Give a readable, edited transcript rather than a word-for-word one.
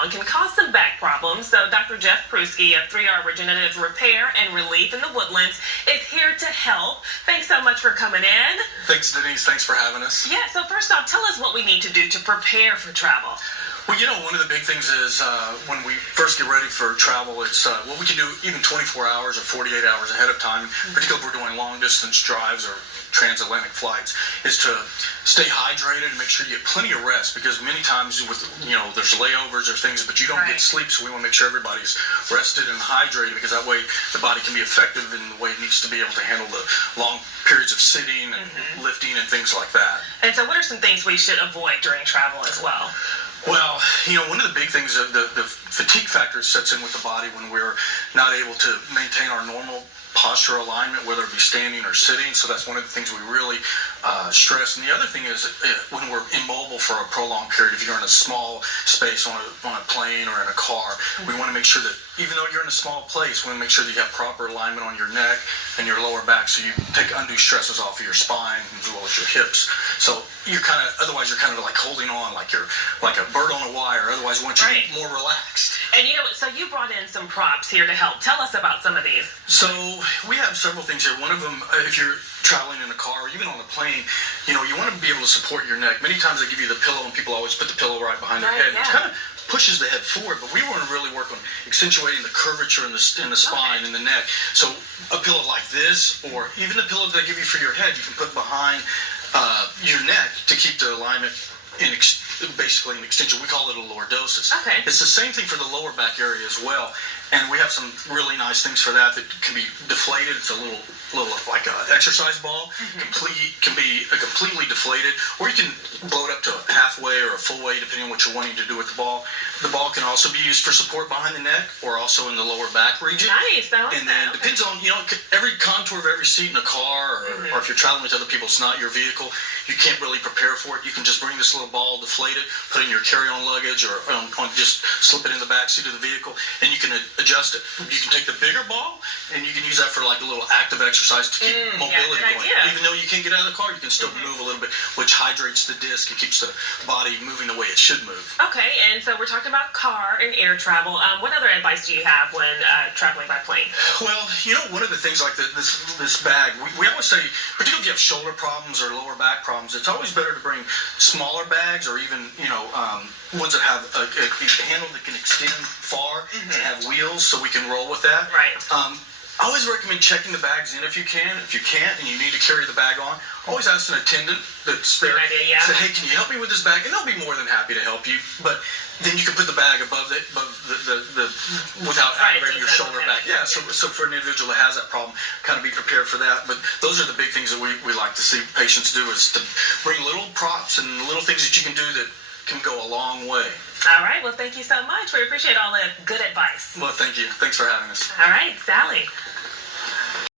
long can cause some back problems. So Dr. Jeff Pruski of 3R Regenerative Repair and Relief in the Woodlands is here to help. Thanks so much for coming in. Thanks, Denise. Thanks for having us. Yeah, so first off, tell us what we need to do to prepare for travel. Well, one of the big things is when we first get ready for travel, it's what we can do even 24 hours or 48 hours ahead of time, particularly if we're doing long-distance drives or transatlantic flights, is to stay hydrated and make sure you get plenty of rest, because many times with there's layovers or things, but you don't get sleep, so we want to make sure everybody's rested and hydrated, because that way the body can be effective in the way it needs to be able to handle the long periods of sitting and lifting and things like that. And so what are some things we should avoid during travel as well? Well, one of the big things, the fatigue factor sets in with the body when we're not able to maintain our normal posture alignment, whether it be standing or sitting. So that's one of the things we really stress. And the other thing is when we're immobile for a prolonged period, if you're in a small space on a plane or in a car, we want to make sure that even though you're in a small place, we want to make sure that you have proper alignment on your neck and your lower back, so you take undue stresses off of your spine as well as your hips. So otherwise you're kind of like holding on like you're like a bird on a wire. Otherwise, we want you to be more relaxed. And so you brought in some props here to help. Tell us about some of these. So we have several things here. One of them, if you're traveling in a car or even on a plane, you want to be able to support your neck. Many times they give you the pillow, and people always put the pillow right behind their head. It kind of pushes the head forward, but we want to really work on accentuating the curvature in the spine and the neck. So a pillow like this, or even the pillow that they give you for your head, you can put behind your neck to keep the alignment in basically an extension. We call it a lordosis. Okay. It's the same thing for the lower back area as well, and we have some really nice things for that can be deflated. It's a little like an exercise ball. Can be completely deflated, or you can blow it up to halfway or a full way, depending on what you're wanting to do with the ball. The ball can also be used for support behind the neck, or also in the lower back region. Nice. And then depends on every contour of every seat in a car, or if you're traveling with other people, it's not your vehicle, you can't really prepare for it. You can just bring this little ball, deflate it, put it in your carry-on luggage, or just slip it in the back seat of the vehicle, and you can adjust it. You can take the bigger ball, and you can use that for like a little active exercise to keep mobility going. Even though you can't get out of the car, you can still move a little bit, which hydrates the disc and keeps the body moving the way it should move. Okay, and so we're talking about car and air travel. What other advice do you have when traveling by plane? Well, one of the things like this bag, we always say, particularly if you have shoulder problems or lower back problems, it's always better to bring smaller bags, or even ones that have a handle that can extend far and have wheels, so we can roll with that. Right. I always recommend checking the bags in if you can. If you can't and you need to carry the bag on, always ask an attendant that's there. Say, hey, can you help me with this bag? And they'll be more than happy to help you. But then you can put the bag above the without aggravating your shoulder back. Yeah, so for an individual that has that problem, kind of be prepared for that. But those are the big things that we like to see patients do, is to bring little props and little things that you can do that can go a long way. All right. Well, thank you so much. We appreciate all the good advice. Well, thank you. Thanks for having us. All right, Sally.